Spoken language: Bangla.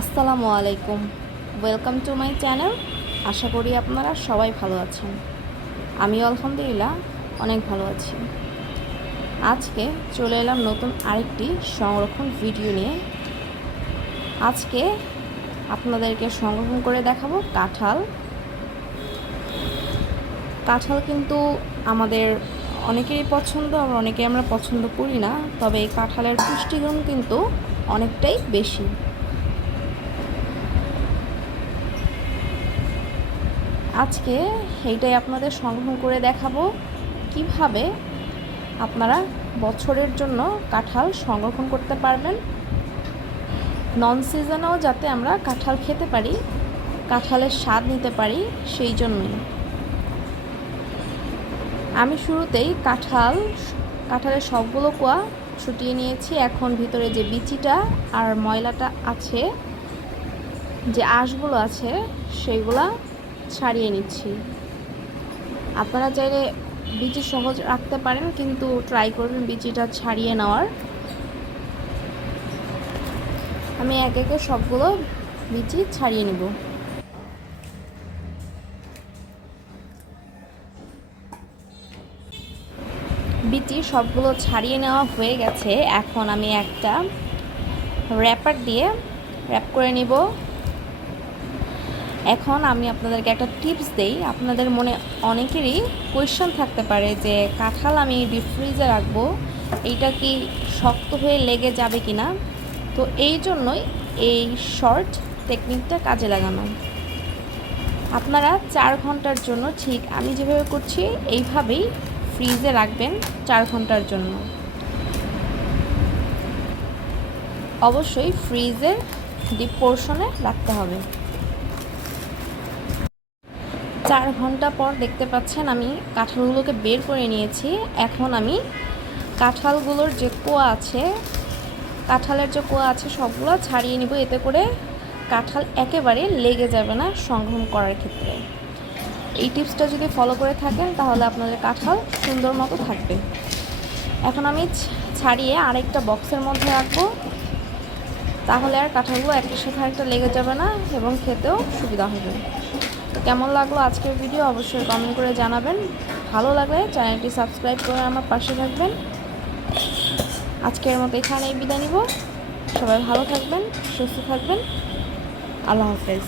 আসসালামু আলাইকুম, ওয়েলকাম টু মাই চ্যানেল। আশা করি আপনারা সবাই ভালো আছেন। আমিও আলহামদুলিল্লাহ অনেক ভালো আছি। আজকে চলে এলাম নতুন আরেকটি সংরক্ষণ ভিডিও নিয়ে। আজকে আপনাদেরকে সংরক্ষণ করে দেখাবো কাঁঠাল। কাঁঠাল কিন্তু আমাদের অনেকেরই পছন্দ, আবার অনেকে আমরা পছন্দ করি না। তবে এই কাঁঠালের পুষ্টিগুণ কিন্তু অনেকটাই বেশি। আজকে এইটাই আপনাদের সংগ্রহ করে দেখাবো কিভাবে আপনারা বছরের জন্য কাঁঠাল সংরক্ষণ করতে পারবেন, নন সিজনেও যাতে আমরা কাঁঠাল খেতে পারি, কাঁঠালের স্বাদ নিতে পারি, সেই জন্যই আমি শুরুতেই কাঁঠালের সবগুলো কোয়া ছুটিয়ে নিয়েছি। এখন ভিতরে যে বিচিটা আর ময়লাটা আছে, যে আঁশগুলো আছে, সেইগুলা ছাড়িয়ে নিচ্ছি। আপনারা চাইলে বিচি সহজ রাখতে পারেন, কিন্তু ট্রাই করবেন বিচিটা ছাড়িয়ে নেওয়ার। আমি একে একে সবগুলো বিচি ছাড়িয়ে নেব। বিচি সবগুলো ছাড়িয়ে নেওয়া হয়ে গেছে। এখন আমি একটা র্যাপার দিয়ে র্যাপ করে নিব। এখন আমি আপনাদেরকে একটা টিপস দেই। আপনাদের মনে অনেকেরই কোয়েশ্চেন থাকতে পারে যে কাঁঠাল আমি ডিপ ফ্রিজে রাখবো, এইটা কি শক্ত হয়ে লেগে যাবে কি না। তো এই জন্যই এই শর্ট টেকনিকটা কাজে লাগানো। আপনারা 4 ঘন্টার জন্য, ঠিক আমি যেভাবে করছি এইভাবেই ফ্রিজে রাখবেন 4 ঘন্টার জন্য। অবশ্যই ফ্রিজের ডিপ পোর্শনে রাখতে হবে। 4 ঘন্টা পর দেখতে পাচ্ছেন আমি কাঁঠালগুলোকে বের করে নিয়েছি। এখন আমি কাঁঠালের যে কোয়া আছে সবগুলো ছাড়িয়ে নিব। এতে করে কাঁঠাল একেবারে লেগে যাবে না সংগ্রহ করার ক্ষেত্রে। এই টিপসটা যদি ফলো করে থাকেন তাহলে আপনাদের কাঁঠাল সুন্দর মতো থাকবে। এখন আমি ছাড়িয়ে আরেকটা বক্সের মধ্যে রাখবো, তাহলে আর কাঁঠালগুলো একটার সাথে আরেকটা লেগে যাবে না এবং খেতেও সুবিধা হবে। তো কেমন লাগলো আজকের ভিডিও অবশ্যই কমেন্ট করে জানাবেন। ভালো লাগলে চ্যানেলটি সাবস্ক্রাইব করে আমার পাশে থাকবেন। আজকের মতো এখানেই বিদায় নিব। সবাই ভালো থাকবেন, সুস্থ থাকবেন। আল্লাহ হাফেজ।